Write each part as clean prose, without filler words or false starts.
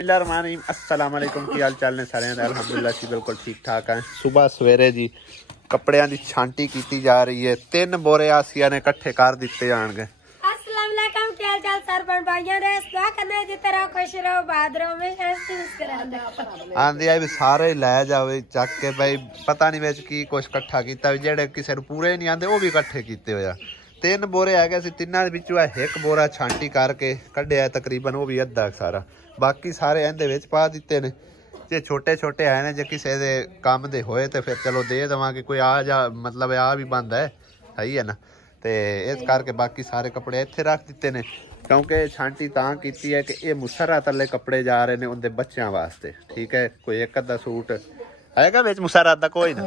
अस्सलाम वालेकुम की हाल चाल ने सारे अल्हम्दुलिल्लाह जी बिल्कुल ठीक ठाक हैं। सुबह सवेरे जी कपड़ियां दी छांटी की जा रही है। 3 बोरे आसिया ने इकट्ठे कर दिते जाएंगे। अस्सलाम वालेकुम क्या हाल चाल सरपंच भाइयों ने दुआ करने जी तरह खुश रहो बाद रहो में आंदी आई भी सारे लै जावे चक के भाई पता नहीं विच की कुछ इकट्ठा कीता जेड़े किसी नूं पूरे नहीं आंदे वो भी इकट्ठे कीते होया। 3 बोरे है गए सी, 3 विचों एक बोरा छांटी करके कढ़िया तकरीबन वो भी अद्धा सारा, बाकी सारे इहदे विच पा दिते ने। जे छोटे छोटे है ने जे किसी दे काम दे होए तो फिर चलो दे देवांगे, कोई आ जा मतलब आ भी बंद है सही है ना। तो इस करके बाकी सारे कपड़े इत्थे रख दिते ने क्योंकि छांटी तां कीती है कि ये मुसरा तले कपड़े जा रहे हैं उनके बच्चों वास्ते। ठीक है, कोई एक अद्धा सूट हैगा विच मुसरा दा कोई ना,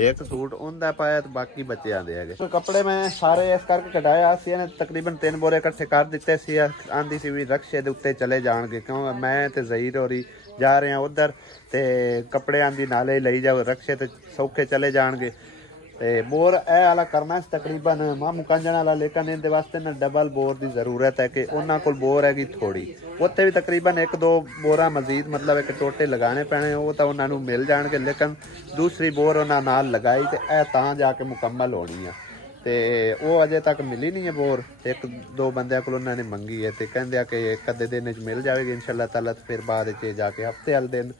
एक सूट उनका पाया तो बाकी बच्चे आते हैं। तो कपड़े मैं सारे इस करके कटाया सी ने तकरीबन 3 बोरे इकट्ठे कर दिते सी। आंदी सी भी रक्शे दे उत्ते चले जाणगे क्यों मैं ते ज़हीर होरी जा रहे हैं उधर ते कपड़े आंदी नाले लई जाओ रक्शे ते सौखे चले जाणगे। ते बोर ए वाला करना तकरीबन मामू कंजन वाला, लेकिन इनके वास्ते ना डबल बोर की जरूरत है कि उन्होंने कोल बोर हैगी थोड़ी, उत्ते भी तकरीबन 1-2 बोरा मजीद मतलब एक टोटे लगाने पैने वो तो उन्होंने मिल जाएंगे, लेकिन दूसरी बोर उन्होंने नाल लगाई तो यह तां जाके मुकम्मल होनी है। तो वो अजे तक मिली नहीं है बोर, 1-2 बंदे को उन्होंने मंगी है तो कहते कि एक अद्धे दिन मिल जाएगी इंशाअल्लाह ताला। फिर बाद जाके हफ्ते वाले दिन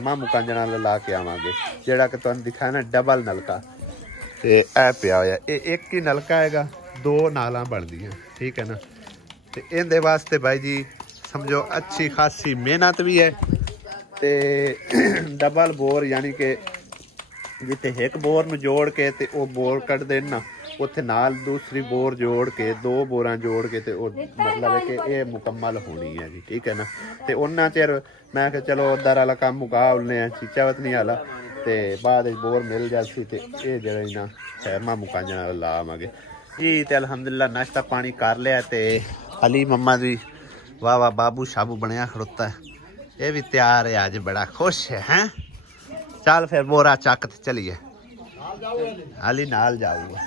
मामू कंजन वाला ला के आवांगे जेड़ा कि तुहानू दिखाया ना डबल नलका। तो यह पिया होया एक ही नलका हैगा, 2 नालां बनदियां ठीक है ना। तो इहदे वास्ते भाई जी समझो अच्छी खासी मेहनत भी है। तो डबल बोर यानी कि जिते एक बोर में जोड़ के ते वो बोर कट देन ना उत्थे नाल दूसरी बोर जोड़ के 2 बोरां जोड़ के ते मतलब है कि ये मुकम्मल होनी है जी ठीक है ना। तो उन्ना चिर मैं कि चलो उधर वाला काम मुका उलने चीचा वतनी वाला ते बाद बोर मिल जाती तो ये जरा ना मामू कंजन ला आवांगे जी। तो अल्हम्दुलिल्लाह नाश्ता पानी कर लिया। तो अली मम्मा जी वाह वाह बाबू शाबू बनया खड़ोता है, ये भी तैयार है आज, बड़ा खुश है हैं। चल फिर बोरा चक ते चलिए, अली नाल जाऊगा।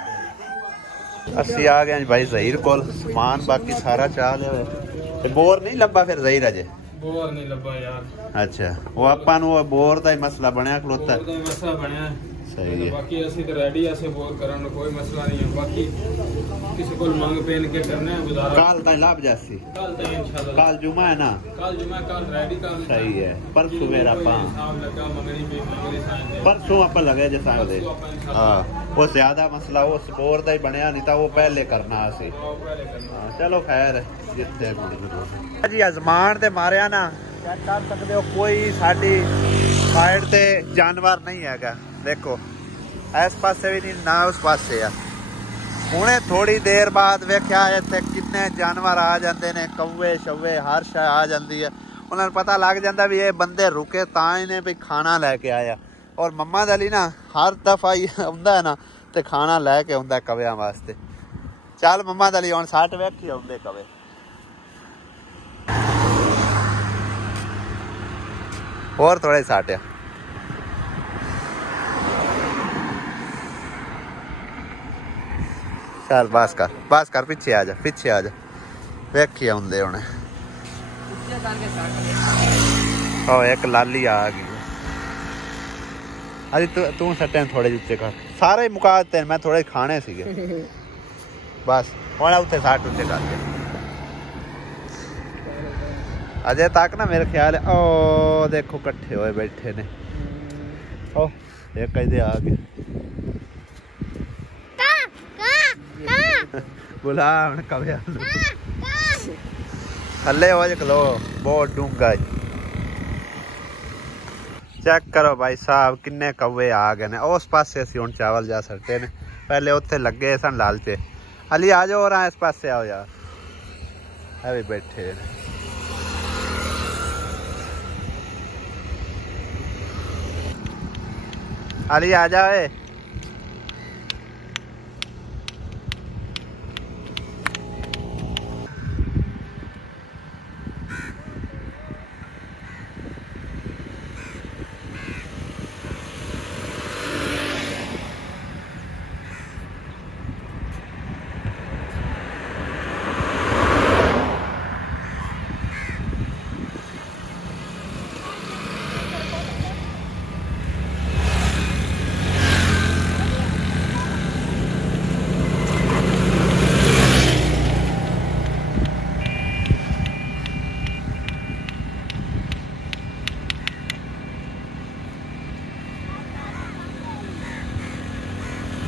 असी आ गए भाई ज़हीर कोल, समान बाकी सारा चाह लिया। बोर नहीं लब्बा फिर ज़हीर अजे बोर नहीं लब्बा यार। अच्छा वो आपां नूं बोर दा ही मसला बनया खलोता है, मसला बनया सही है। बाकी असि तो रेडी ऐसे बोर करन कोई मसला नहीं है, बाकी किसी को मांग पेन के करने हैं गुजारा कल ताई लाभ जासी, कल ताई इंशाल्लाह। कल जुमा है ना, कल जुमा कल रेडी कर सही है। परसों मेरा पा हिसाब लगा मंगनी पे मंगनी साइन परसों आप लगे जे साइन दे हां वो ज्यादा मसला वो बोर दा ही बनया नहीं था वो पहले करना सी। चलो खैर जितने जी आजमान ते मारिया ना चेक कर सकते हो कोई साडी साइड ते जानवर नहीं हैगा। देखो इस पासे भी नहीं ना उस पासे है। हुणे थोड़ी देर बाद वेख्या इत्थे कितने जानवर आ जाते ने, कौवे शवे हर शय आ जाती है। उन्हें पता लग जाता भी ये बंदे रुके तां इन्हें भी खाना लैके आया। और मम्मा दली ना हर दफा ही आंदा है ना तो खाना लैके आंदा कव्या वास्ते। चल मम्मा दली हुण सट वेखी आउंदे कवे और थोड़े साटिया चल बस कर पीछे आ जा वेखी आउंदे हुण। ओ एक लाली आ गई अरे तू सट्टे थोड़े जुत्ते कर सारे मुका दिते मैं थोड़े खाने सीगे बस हुण उत्थे सट उत्ते कर दे। अजय तक ना मेरे ख्याल ओ देखो कट्ठे होए बैठे ने। ओ एक कदे आ गए बुला कवे थले हो जलो बहुत डूंगा। चेक करो भाई साहब किन्ने कौवे आ गए ने। उस पासे असी हुण चावल जा सकते ने, पहले उत्थे लगे सन लालचे। अली आ जाओ और इस पासे आओ यार, है भी बैठे ने। अली आ जाए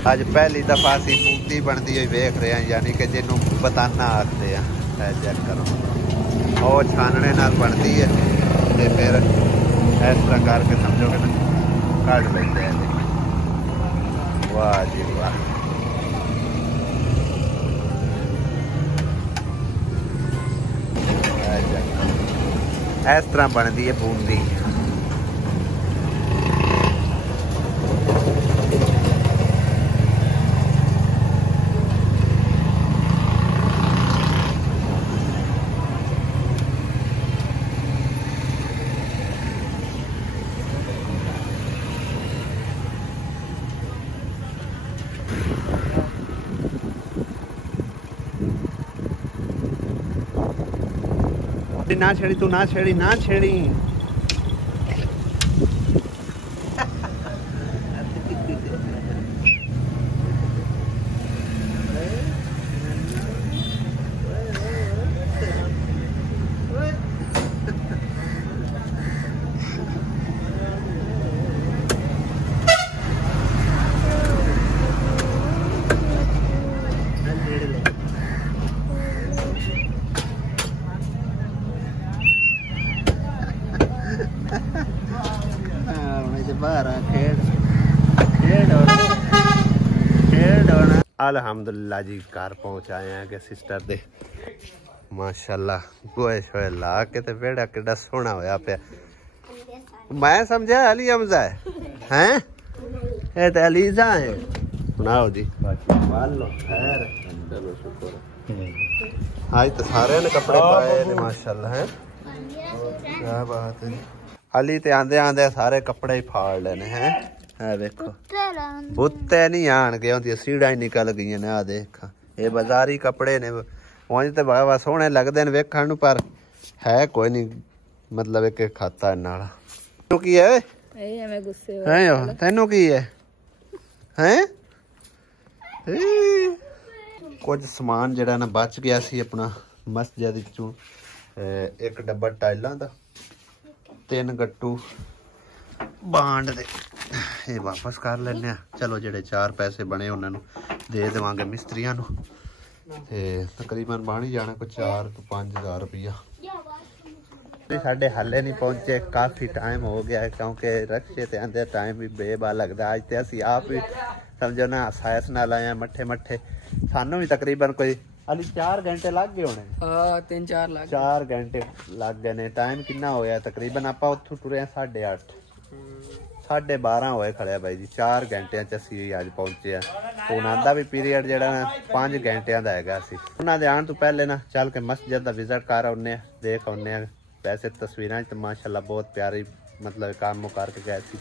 अज पहली दफा असी बूंदी बनती हुई वेख रहे हैं, यानी कि जिन्हों बताना आखते हैं। चेक करो, और छानने नाल बनती है तो फिर इस तरह करके समझो कि कट लेते हैं। वाह जी वाह, इस तरह बनती है बूंदी। ना छेड़ी तू, ना छेड़ी, ना छेड़ी। अल्हम्दुलिल्लाह जी घर पहुंच आए हैं कि सिस्टर दे माशाल्लाह गोए शोए ला के ते वेड़ा किड्डा सोहना होया पे। मैं समझा अली हमजा है ये ते अलीजा है। सुनाओ जी, मान लो खैर, चलो शुक्र। आज तो सारे ने कपड़े पाए ने माशाल्लाह है, क्या बात है। अली ते आंदे आंदे सारे कपड़े ही फाड़ लेने हैं। है देखो बुत्ते नहीं आन गए, होंदी सीढ़ा ही निकल गई ने। आ देख ये बाजारी कपड़े ने, उंज ते बाबा सोहने लगदे ने वेखण नूं, पर है कोई नहीं, मतलब एक खाता नाल। तू की है मैं गुस्से है तेनू की है हैं? कुछ समान जिहड़ा ना बच गया सी अपना मस्जिद चों, एक डब्बा टाइलां दा, 3 गट्टू बांड दे, ये वापस कर लेने। चलो जेडे 4 पैसे बने उन्होंने दे देवांगे मिस्त्रियां नूं, ते तकरीबन बन ही जाना कोई 4 तो 5,000 रुपया। साढ़े हाले नहीं पहुंचे, काफ़ी टाइम हो गया है, क्योंकि रक्शे ते आंदे टाइम भी बेबा लगता। अज तो असी आप भी समझो ना साइस नाल आए मट्ठे मट्ठे, सानू भी तकरीबन कोई अली 4 घंटे लग गए होने। 4 घंटे लग गए ने। टाइम कितना होया तकरीबन आप उत्थों टुरे 8:30 12:30 होए खड़े भाई जी। 4 घंटे असी अज पहुंचे। उन्हों का भी पीरीयड जो 5 घंटिया का है। उन्होंने आने तो पहले ना चल के मस्जिद का विजिट कर आने, देख आने। वैसे तस्वीर तो माशाल्लाह बहुत प्यारी, मतलब काम करके गए थे,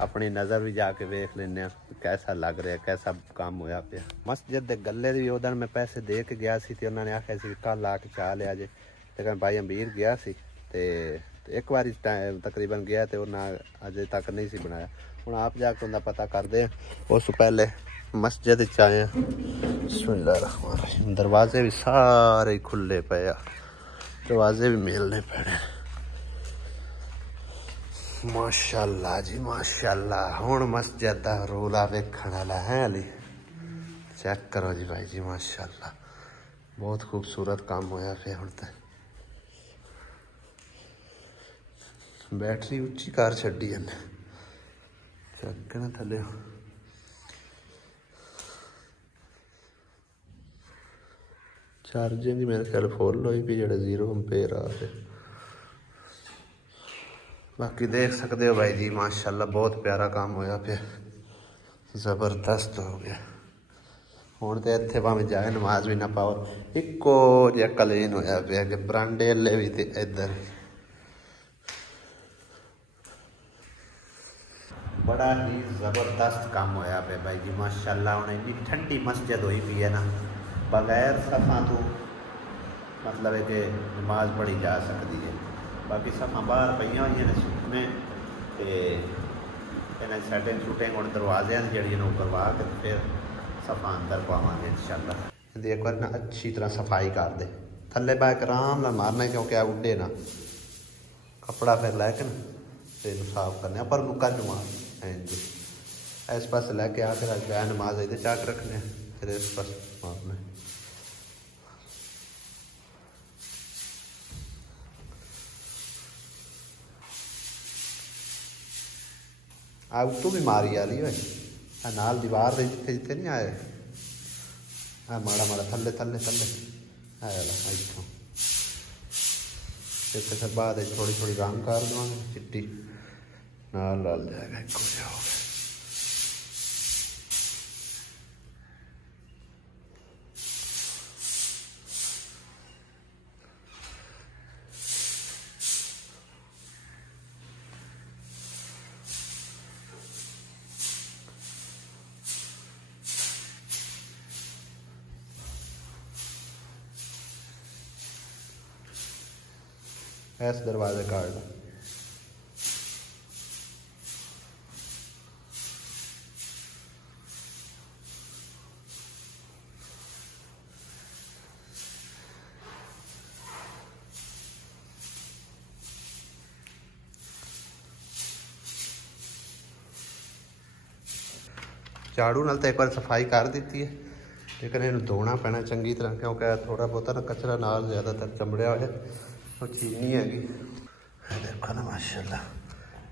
अपनी नज़र भी जाके वेख लें कैसा लग रहा, कैसा काम होया पे। मस्जिद के गले भी उधर मैं पैसे दे के गया सी, ते उन्होंने आख्या सी कल आके चाह लिया जे, लेकिन भाई अमीर गया सी ते एक बार तकरीबन गया तो उन्हें अजे तक नहीं सी बनाया। हुण आप जाके उनका पता करते हैं। उस पहले मस्जिद आए हैं। बिस्मिल्लाहिर्रहमानिर्रहीम। दरवाजे भी सारे खुले पे, दरवाजे भी मिलने पैने। माशाल्लाह जी माशाल्लाह। हुण मस्जिद का रोला वेखण वाला है अली। चेक करो जी भाई जी माशाल्लाह, बहुत खूबसूरत काम होया फिर। हुण तक बैटरी उच्ची कर छड्डी इन्हें, चेक ना थले चार्जिंग मेरे ख्याल फुल हुई भी, जो 0 एम्पेयर आ रहे। बाकी देख सकते हो भाई जी माशाल्लाह, बहुत प्यारा काम होया पे, जबरदस्त हो गया। हुण तो इत्थे भावें जाए नमाज भी ना पाओ, इक्को जिहा कलीन होया पे कि बरांडे अल्ले भी ते इधर। बड़ा ही जबरदस्त काम होया पे भाई जी माशाल्लाह। हुण इन्नी ठंडी मस्जिद हुई पई है ना, बगैर सफ़ा तो मतलब है कि नमाज पढ़ी जा सकती है। बाकी सफ़ा बाहर पईयां होईयां ने सुकने, ते इन्हें सैटिंग शूटिंग हुण दरवाज़ियां दी जिहड़ी ने करवा के फिर सफ़ा अंदर पावांगे इंशाअल्लाह। इहदी एक बार ना अच्छी तरह सफाई कर दे, थल्ले बैक आराम नाल मारना, क्योंकि उड्डे ना कपड़ा फिर लैके ना फिर साफ करने पर मुक्का नुआ जी। इस पास लैके आकर गया नमाज इधर चाक रखने फिर इस पास मारने। अब तू भी मारी आ रही है नाल दीवार दे जिथे जिथे नहीं आए माड़ा माड़ा थले थले थले आया इतों फिर बाद थोड़ी थोड़ी रंग कर देवांगे चिट्टी नाल लाल जाएगा एक हो जाओगे। ऐसे दरवाजे काट लो। झाड़ू नाल तो एक बार सफाई कर दी है लेकिन इन्हें धोना पैना चंगी तरह क्योंकि थोड़ा बहुत ना कचरा नाल ज़्यादातर चमड़िया हो वो चीज़ नहीं हैगी। देखो ना माशाल्लाह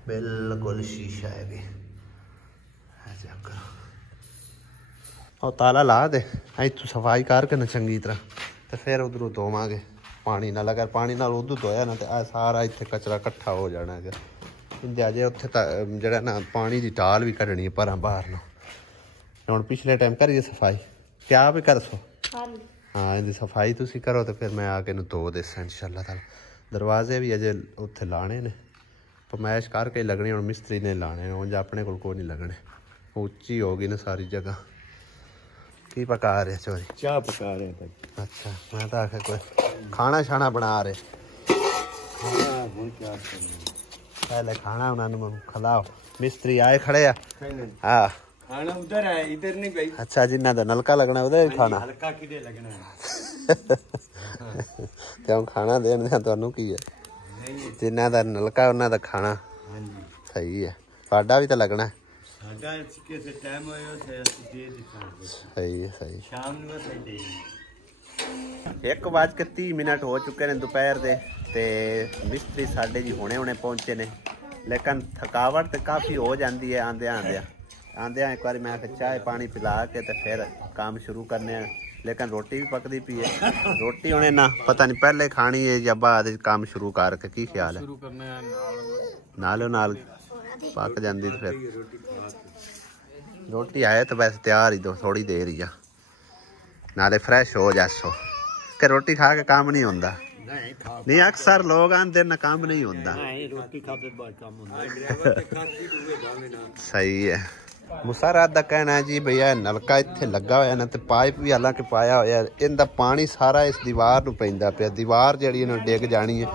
बिल्कुल शीशा है और ताला ला दे तू सफाई करके ना चंगी तरह तो फिर उधरों धोवांगे पानी नाल। अगर पानी नाल उधर धोया ना तो सारा इत्थे कचरा इकट्ठा हो जाना है। इंदे अजे उत्थे जड़ा ना पानी की टाल भी कढ़नी है पर बाहर ना हम पिछले टाइम करिए सफाई क्या भी कर सो। हाँ इनकी सफाई तुसी करो तो फिर मैं आके धो देसा इंशाअल्लाह ताला। दरवाजे भी अजे उत्थे लाने ने पमैश करके ही लगने हम मिस्त्री ने लाने उंज अपने को नहीं लगने उच्ची होगी ना सारी जगह। की पका रहे चोरी चाह पका रहे हैं। अच्छा मैं तो आखे कोई खाना शाना बना रहे पहले खाना उन्होंने खिलाओ मिस्त्री आए खड़े आ। हाँ खाना उधर है इधर नहीं भाई। अच्छा जिन्ना दा नलका लगना उधर ही खाना हल्का किदे लगना है क्यों खाना देने का तुहानू की है जिन्ना दा नलका उन्ना दा खाना। हां जी सही है साडा भी तो लगना है साडा इसके से टाइम होयो से असि दे दिखा सही है सही शाम ਨੂੰ ਸਹੀ ਦੇ 1:30 हो चुके ने दोपहर दे ते मिस्त्री साडे जी हुणे हुणे पहुंचे ने लेकिन थकावट तो काफ़ी हो जाती है आंदे एक बार मैं चाय पानी पिला के तो फिर काम शुरू करने लेकिन रोटी भी पकदी पी है रोटी उन्हें ना पता नहीं पहले खानी है या बाद काम शुरू करके की ख्याल है नालों नाल पक जाती तो फिर रोटी आए तो वैसे तैयार ही दो थोड़ी देर ही आ नाले फ्रैश हो जासो कि रोटी खा के काम नहीं होता नहीं अक्सर लोग आते ना काम नहीं होता सही है। मुसारात का कहना है जी भैया नलका इत्थे लगा होया ना तो पाइप भी हालांकि पाया होया इनका पानी सारा इस दीवार नूं पैंदा पिया दीवार जिहड़ी इन्होंने डिग जानी है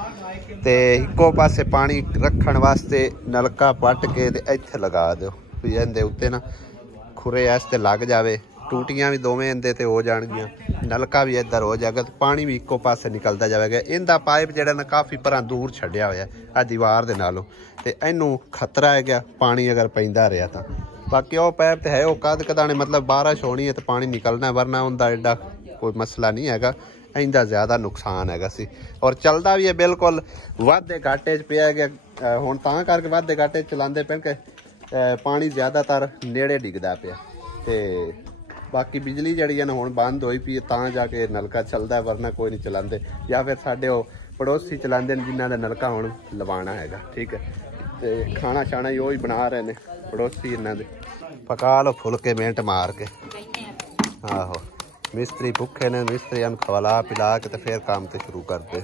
तो इक्को पासे पानी रखण वास्ते नलका पट के ते इत्थे लगा दो भी इहदे उत्ते ना खुरे ऐसे लग जाए टूटियां भी दोवें इहदे ते हो जाणगियां नलका भी इधर हो जाएगा तो पानी भी इक्को पासे निकलता जाएगा। इनका पाइप जिहड़ा ना काफ़ी परां दूर छड्डिया होया आ दीवार दे नालों ते इहनूं खतरा है गया पानी अगर पैंदा रहा तो बाकी वो पाइप तो है वो कद कदाने मतलब बारिश होनी है तो पानी निकलना वरना उनका एडा कोई मसला नहीं हैगा इंदा ज़्यादा नुकसान हैगा सी और चलता भी है बिल्कुल वाधे घाटे च पिया गया हुण तां करके वाधे घाटे चलाते पे कि पानी ज़्यादातर नेड़े डिगदा पिया ते बाकी बिजली जड़ी है ना हुण बंद होई पई तां जाके नलका चलता वरना कोई नहीं चलाते या फिर साडे वो पड़ोसी चलाते जिन्हां दा नलका हुण लवाना हैगा ठीक है ते खाना शाना ही बना रहे ने पड़ोसी इन्हां दे पका लो फुलके मिनट मार के आहो मिस्त्री भुखे ने मिस्त्री खवला पिला के तो फिर काम तो शुरू करते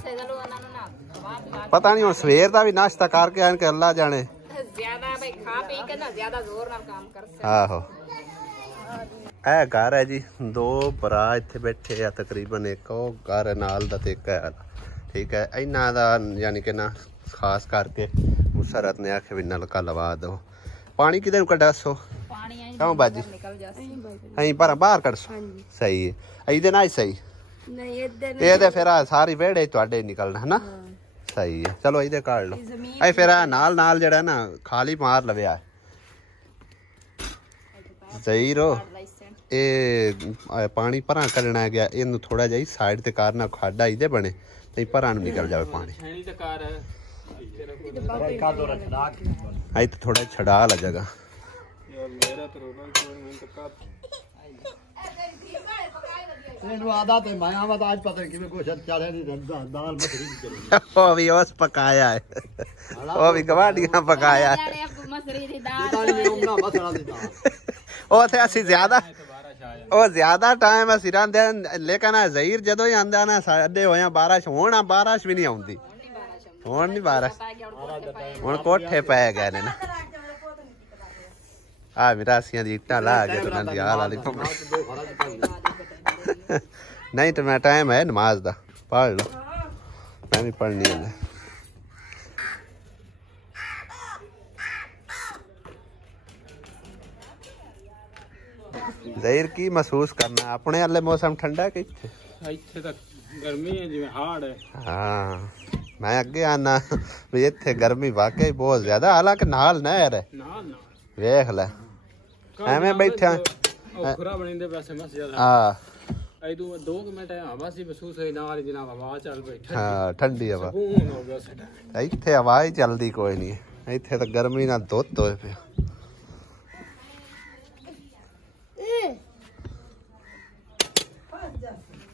पता नहीं हुण सवेर का भी नाश्ता करके आन के अल्लाह जाने आहो ए घर है जी दो भरा इत्थे बैठे आ तकरीबन एक घर है नाल दा ते एक है ठीक है इन्हां दा यानी कि ना खास करके मुसरत ने आखे भी नलका लवा दो पानी किधर कढ़ा सो क्यों बाजी अं पर बाहर कढ़ सो सही है इधर ना सही ये फिर सारी वेड़े तुहाडे निकलना है ना सही है चलो इधर काट लो फिर नाल नाल जड़ा ना खाली मार लव्या ਜ਼ਹੀਰੋ ਇਹ ਪਾਣੀ ਭਰਾਂ ਕਰਨਾ ਗਿਆ ਇਹਨੂੰ ਥੋੜਾ ਜਿਹਾ ਸਾਈਡ ਤੇ ਕਰਨਾ ਖਾਡਾ ਇਹਦੇ ਬਣੇ ਤੇ ਭਰਾਂ ਨੂੰ ਨਿਕਲ ਜਾਵੇ ਪਾਣੀ ਆਈ ਤੇ ਥੋੜਾ ਛੜਾ ਲਾ ਜਗਾ ਉਹ ਵੀ ਉਸ ਪਕਾਇਆ ਹੈ ਉਹ ਵੀ ਗਵਾਡੀਆਂ ਪਕਾਇਆ ਉਹ ਤੇ ਅਸੀਂ ਜ਼ਿਆਦਾ ਉਹ ਜ਼ਿਆਦਾ ਟਾਈਮ ਅਸੀਂ ਰਹਿੰਦੇ ਲੇਕਿਨ ਜ਼ਹੀਰ ਜਦੋਂ ਹੀ ਆਂਦਾ ਨਾ ਸਾਡੇ ਹੋਇਆ ਬਾਰਿਸ਼ ਹੁਣ ਬਾਰਿਸ਼ ਵੀ ਨਹੀਂ ਆਉਂਦੀ ਹੁਣ ਨਹੀਂ ਬਾਰਿਸ਼ ਹੁਣ ਕੋਠੇ ਪੈ ਗਏ ਨੇ ਨਾ ਆ ਮਿਰਾਸੀਆਂ ਦੀ ਇੱਟਾਂ ਲਾ ਕੇ ਉਹਨਾਂ ਦੀ ਹਾਲ ਵਾਲੀ नहीं तो मैं टाइम है नमाज दा पढ़ लो मैं भी पढ़नी है ज़हीर की महसूस करना अपने वाले मौसम ठंडा कि ਇੱਥੇ ਤਾਂ ਗਰਮੀ ਹੈ ਜਿਵੇਂ ਹਾੜ ਹੈ हाँ मैं अगे आना भी इत्थे गर्मी वाकई बहुत ज्यादा हालांकि नाल नहर है ਨਾ ਨਾ वेख ले एवें बैठा ਔਖਰਾ ਬਣਿੰਦੇ ਪੈਸੇ ਮਸ ਜ਼ਿਆਦਾ हाँ ਐਦੂ 2 ਮਿੰਟ ਹਵਾ ਸੀ ਮਹਿਸੂਸ ਹੋਈ ਨਾਲ ਜਨਾਬ ਹਵਾ ਚੱਲ ਪਈ हाँ ठंडी हवा ਸਕੂਨ ਹੋ ਗਿਆ ਸਾਡਾ ਇੱਥੇ ਹਵਾ ਹੀ ਚੱਲਦੀ ਕੋਈ ਨਹੀਂ ਇੱਥੇ ਤਾਂ ਗਰਮੀ ਨਾਲ ਧੁੱਤ ਹੋਏ ਪਿਆ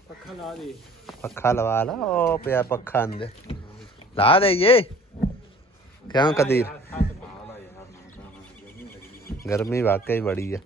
ਪੱਖਾ ਲਾ ਦੇ ਪੱਖਾ ਲਵਾ ਲਾ ਉਹ ਪਿਆ ਪੱਖਾ ਅੰਦੇ ਲਾ ਦੇਈਏ ਕਿਉਂ ਕਦੀਰ ਗਰਮੀ ਵਾਕਈ ਬੜੀ ਹੈ